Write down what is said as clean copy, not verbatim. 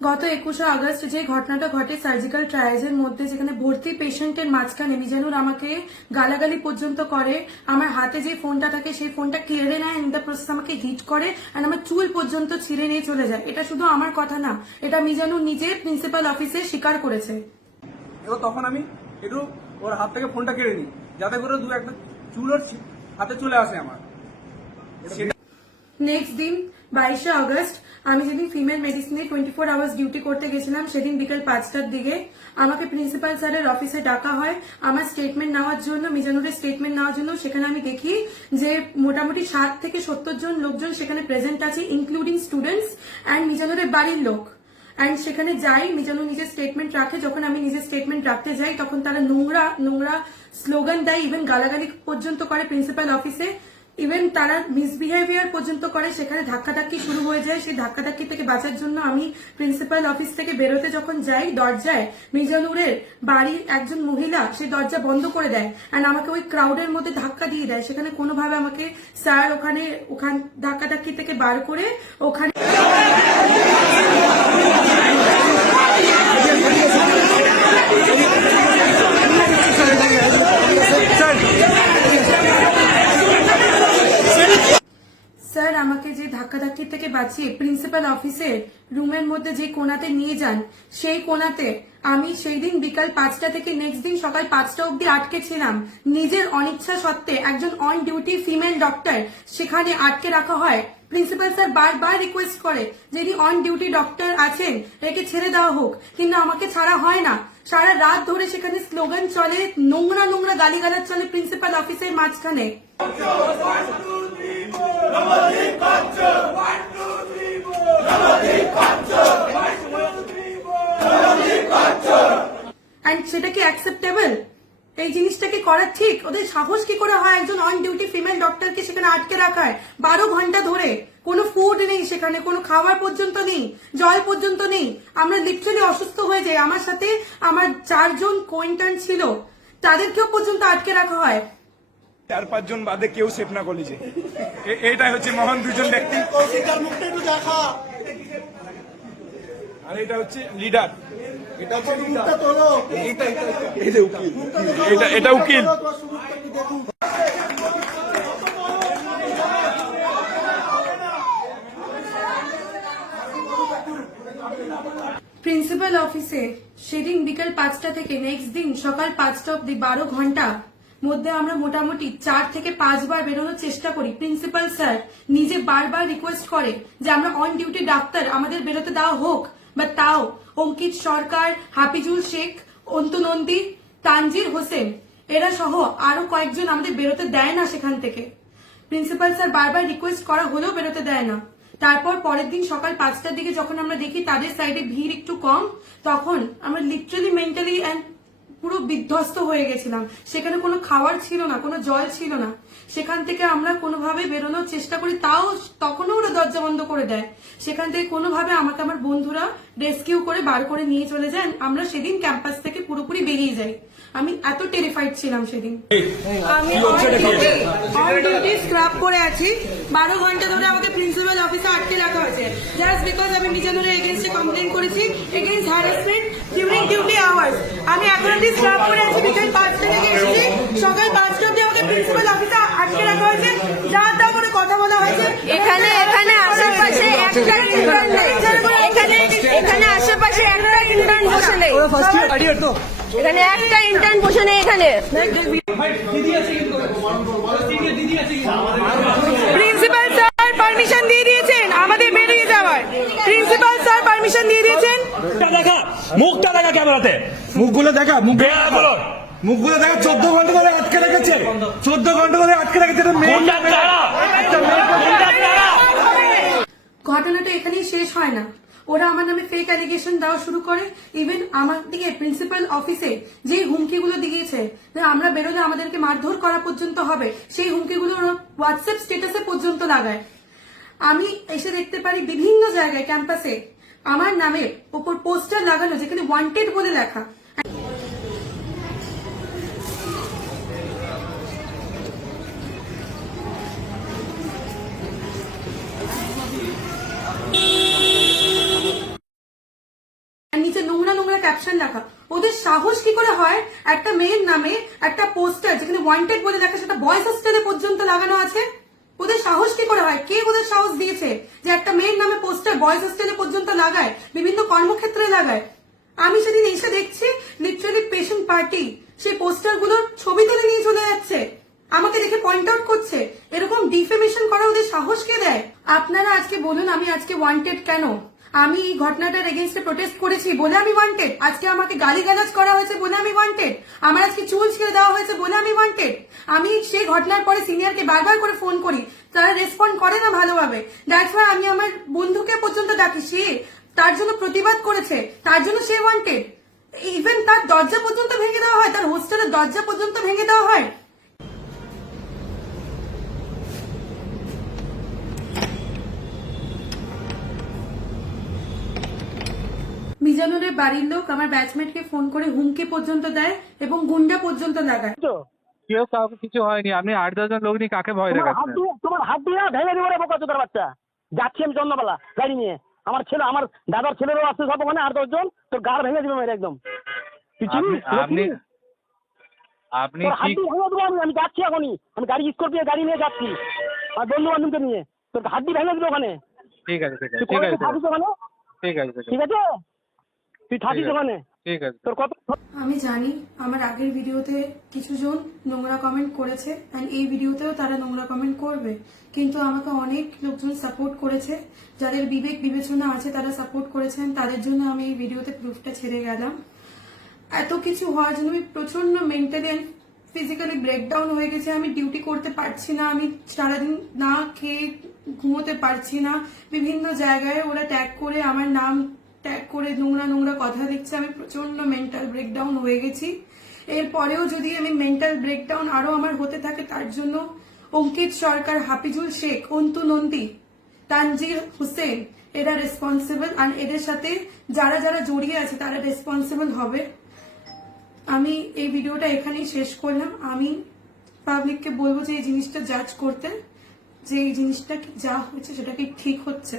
গত 21শে আগস্ট যে ঘটনাটা ঘটে সার্জিক্যাল ট্রায়ালের মধ্যে, যেখানে ভর্তি পেশেন্টের মাঝখানে মিজানুর আমাকে গালাগালি পর্যন্ত করে, আমার হাতে যে ফোনটা থাকে সেই ফোনটা কেড়ে নেয়, ইন দ্য প্রসেস আমাকে হিট করে, আর আমার চুল পর্যন্ত ছিঁড়ে নিয়ে চলে যায়। এটা শুধু আমার কথা না, এটা মিজানুর নিজে প্রিন্সিপাল অফিসে স্বীকার করেছে। এবার তখন আমি একটু ওর হাত থেকে ফোনটা কেড়ে নিই, যাতে করে দু একটা চুল ওর হাতে চলে আসে আমার। নেক্সট দিন 22শে আগস্ট আমি যেদিন ফিমেল মেডিসিনে 24 আওয়ার্স ডিউটি করতে গেছিলাম, সেদিন বিকেল 5টার দিকে আমাকে প্রিন্সিপাল স্যারের অফিসে ডাকা হয় আমার স্টেটমেন্ট নেওয়ার জন্য, মিজানুরের স্টেটমেন্ট নেওয়ার জন্য। সেখানে আমি দেখি যে মোটামুটি 60 থেকে 70 জন লোকজন সেখানে প্রেজেন্ট আছে, ইনক্লুডিং স্টুডেন্টস অ্যান্ড মিজানুরের বাড়ির লোক। অ্যান্ড সেখানে যাই, মিজানু নিজের স্টেটমেন্ট রাখে। যখন আমি নিজের স্টেটমেন্ট রাখতে যাই, তখন তারা নোংরা নোংরা স্লোগান দেয়, ইভেন গালাগালি পর্যন্ত করে প্রিন্সিপাল অফিসে, ইভেন তারা মিসবিহেভিয়ার পর্যন্ত করে। সেখানে ধাক্কাধাক্কি শুরু হয়ে যায়। সেই ধাক্কাধাক্কি থেকে বাঁচার জন্য আমি প্রিন্সিপাল অফিস থেকে বেরোতে যখন যাই, দরজায় মিজানুরের বাড়ির একজন মহিলা সেই দরজা বন্ধ করে দেয় অ্যান্ড আমাকে ওই ক্রাউডের মধ্যে ধাক্কা দিয়ে দেয়। সেখানে কোনোভাবে আমাকে স্যার ওখানে ধাক্কাধাক্কি থেকে বার করে ওখানে স্যার আমাকে যে ধাক্কাধাক্কি থেকে বাঁচিয়ে প্রিন্সিপাল অফিসের রুমের মধ্যে যে কোণাতে নিয়ে যান, সেই কোণাতে আমি সেই দিন বিকাল 5টা থেকে নেক্সট দিন সকাল 5টা অব্দি আটকে ছিলাম। নিজের অনিচ্ছা সত্ত্বে একজন অন ডিউটি ফিমেল ডক্টর সেখানে আটকে রাখা হয়। প্রিন্সিপাল স্যার বারবার রিকোয়েস্ট করে যিনি অন ডিউটি ডক্টর আছেন একে ছেড়ে দেওয়া হোক, কিন্তু আমাকে ছাড়া হয় না। সারা রাত ধরে সেখানে স্লোগান চলে, নোংরা নোংরা গালিগালাজ চলে প্রিন্সিপাল অফিসের মাঝখানে। সেটা কি অ্যাকসেপ্টেবল? এই জিনিসটাকে করা ঠিক? ওদের সাহস কি করে হয় একজন অন ডিউটি ফিমেল ডক্টরকে সেখানে আটকে রাখায় 12 ঘন্টা ধরে? কোনো ফুড নেই সেখানে, কোনো খাবার পর্যন্ত নেই, জল পর্যন্ত নেই। আমরা লিটারালি অসুস্থ হয়ে যাই। আমার সাথে আমার 4 জন কোইন্টার্ন ছিল, তাদেরকেও পর্যন্ত আটকে রাখা হয়। 4-5 জন বাদে কেউ সেফ না কলেজে। এটাই হচ্ছে মহান দুজন ব্যক্তি। আর এটা হচ্ছে লিডার, এটা উকিল। প্রিন্সিপাল অফিসে সেদিন বিকেল 5টা থেকে নেক্সট দিন সকাল 5টা অব্দি 12 ঘন্টা মধ্যে আমরা মোটামুটি 4 থেকে 5 বার বেরোনোর চেষ্টা করি। প্রিন্সিপাল স্যার নিজে বারবার রিকোয়েস্ট করে যে আমরা অন ডিউটি ডাক্তার, আমাদের বেরোতে দেওয়া হোক, বা তাও অঙ্কিত সরকার, হাফিজুল শেখ, অন্তু নন্দী, তানজির হোসেন এরা সহ আরো কয়েকজন আমাদের বেরোতে দেয় না সেখান থেকে। প্রিন্সিপাল স্যার বারবার রিকোয়েস্ট করা হলেও বেরোতে দেয় না। তারপর পরের দিন সকাল 5টার দিকে যখন আমরা দেখি তাদের সাইডে ভিড় একটু কম, তখন আমরা লিটারালি মেন্টালি অ্যান্ড পুরো বিধ্বস্ত হয়ে গেছিলাম। সেখানে কোনো খাবার ছিল না, কোনো জল ছিল না। সেখান থেকে আমরা কোনোভাবে বেরোনোর চেষ্টা করি, তাও তখনও ওরা দরজা বন্ধ করে দেয়। সেখান থেকে কোনোভাবে আমাকে আমার বন্ধুরা রেস্কিউ করে বার করে নিয়ে চলে যান। আমরা সেদিন ক্যাম্পাস থেকে পুরোপুরি বেরিয়ে যাই। আমি এত টেরিফাইড ছিলাম সেদিন। আমি অন ডিউটি স্ক্রাব করে আছি, 12 ঘন্টা ধরে আমাকে প্রিন্সিপাল অফিসে আটকে রাখা হয়েছে জাস্ট বিকজ আমি মিজানুরের এগেইনস্টে কমপ্লেন করেছি against harassment during duty hours. আমি এখন অব্দি স্ক্রাব করে আছি, বিকেল 5টা থেকে এসেছি, সকাল 5টা অব্দি আমাকে প্রিন্সিপাল অফিসে আটকে রাখা হয়েছে। যা তা করে কথা বলা হয়েছে। এখানে আশেপাশে একটা ইন্টার্ন নেই, এখানে আশেপাশে একটা ইন্টার্ন বসে নেই, এখানে একটা ইন্টার্ন বসে নেই। এখানে প্রিন্সিপাল স্যার পারমিশন দিয়ে দিয়েছেন আমাদের বেরিয়ে যাওয়ার। প্রিন্সিপাল স্যার পারমিশন দিয়ে দিয়েছেন। মুখটা দেখা ক্যামেরাতে, মুখগুলো দেখা, মুখগুলো দেখা। 14 ঘন্টা ধরে আটকে রেখেছে, 14 ঘন্টা ধরে আটকে রেখেছে। ঘটনাটা এখানেই শেষ হয় না, ওরা আমার নামে ফেক অ্যালিগেশন দেওয়া শুরু করে। ইভেন আমার দিকে প্রিন্সিপাল অফিসে যে হুমকিগুলো দিয়েছে যে আমরা বেরোলে আমাদেরকে মারধর করা পর্যন্ত হবে, সেই হুমকিগুলো ওরা হোয়াটসঅ্যাপ স্ট্যাটাসে পর্যন্ত লাগায়। আমি এসে দেখতে পারি বিভিন্ন জায়গায় ক্যাম্পাসে আমার নামের ওপর পোস্টার লাগানো, যেখানে ওয়ান্টেড বলে লেখা। ক্যাপশন লেখা। ওদের সাহস কি করে হয় একটা মেয়ের নামে একটা পোস্টার যেখানে ওয়ান্টেড বলে লেখা সেটা বয়েজ হোস্টেলে পর্যন্ত লাগানো আছে? ওদের সাহস কি করে হয়? কে ওদের সাহস দিয়েছে যে একটা মেয়ের নামে পোস্টার বয়েজ হোস্টেলে পর্যন্ত লাগায়, বিভিন্ন কর্মক্ষেত্রে লাগায়? আমি সেদিন এসে দেখছি লিটারালি পেশেন্ট পার্টি সেই পোস্টার গুলোর ছবি তুলে নিয়ে চলে যাচ্ছে, আমাকে দেখে পয়েন্ট আউট করছে। এরকম ডিফেমেশন করা ওদের সাহস কে দেয়? আপনারা আজকে বলুন আমি আজকে ওয়ান্টেড কেন? আমি এই ঘটনাটার এগেইনস্টে প্রোটেস্ট করেছি বলে আমি ওয়ান্টেড? আজকে আমাকে গালিগালাজ করা হয়েছে বলে আমি ওয়ান্টেড? আমার আজকে চুল ছিঁড়ে দেওয়া হয়েছে বলে আমি ওয়ান্টেড? আমি সেই ঘটনার পরে সিনিয়রকে বারবার করে ফোন করি, তারা রেসপন্ড করে না ভালোভাবে। দ্যাটস ওয়াই আমি আমার বন্ধুকে পর্যন্ত ডাকি, সে তার জন্য প্রতিবাদ করেছে, তার জন্য সে ওয়ান্টেড। ইভেন তার দরজা পর্যন্ত ভেঙে দেওয়া হয়, তার হোস্টেলের দরজা পর্যন্ত ভেঙে দেওয়া হয়। মিজানুরের বাড়ির লোক আমার ব্যাচমেটকে ফোন করে হুমকি পর্যন্ত দেয় এবং গুন্ডা পর্যন্ত লাগায়। কেউ কাউকে কিছু হয়নি। আপনি 8-10 জন লোক নিয়ে কাকে ভয় দেখাচ্ছেন? তোমার হাত দিয়ে ভেঙে দিব রে বোকা চোদার বাচ্চা। যাচ্ছি আমি সন্ধ্যাবেলা গাড়ি নিয়ে, আমার ছেলে আমার দাদার ছেলেরও আছে সব ওখানে, 8-10 জন, তোর গাড় ভেঙে দিবে মেরে একদম। তুই চিনিস? আপনি তোর হাত ঠিক দিয়ে ভেঙে দেবো আমি যাচ্ছি এখনই, আমি গাড়ি স্করপিও গাড়ি নিয়ে যাচ্ছি আমার বন্ধু বান্ধবকে নিয়ে, তোর হাত দিয়ে ভেঙে দিবে ওখানে। ঠিক আছে ঠিক আছে তুই ঠিক আছে থাকিস ওখানে, ঠিক আছে ঠিক আছে? তুই থাকিস ওখানে, ঠিক আছে। তোর কত আমি জানি আমার আগের ভিডিওতে কিছু জন নোংরা কমেন্ট করেছে এন্ড এই ভিডিওতেও তারা নোংরা কমেন্ট করবে, কিন্তু আমাকে অনেক লোকজন সাপোর্ট করেছে, যাদের বিবেক বিবেচনা আছে তারা সাপোর্ট করেছেন, তাদের জন্য আমি এই ভিডিওতে প্রুফটা ছেড়ে গেলাম। এত কিছু হওয়ার জন্য আমি প্রচন্ড মেন্টালি এন্ড ফিজিক্যালি ব্রেকডাউন হয়ে গেছে। আমি ডিউটি করতে পারছি না, আমি সারাদিন না খেয়ে ঘুমোতে পারছি না। বিভিন্ন জায়গায় ওরা ট্যাগ করে আমার নাম ট্যাগ করে নোংরা নোংরা কথা লিখছে। আমি প্রচন্ড মেন্টাল ব্রেকডাউন হয়ে গেছি। এরপরেও যদি আমি মেন্টাল ব্রেকডাউন আরো আমার হতে থাকে, তার জন্য অঙ্কিত সরকার, হাফিজুল শেখ, অন্তু নন্দী, তানজির হোসেন এরা রেসপন্সিবল, আর এদের সাথে যারা যারা জড়িয়ে আছে তারা রেসপন্সিবল হবে। আমি এই ভিডিওটা এখানেই শেষ করলাম। আমি পাবলিককে বলবো যে এই জিনিসটা জাজ করতে, যে এই জিনিসটা যা হচ্ছে সেটা কি ঠিক হচ্ছে।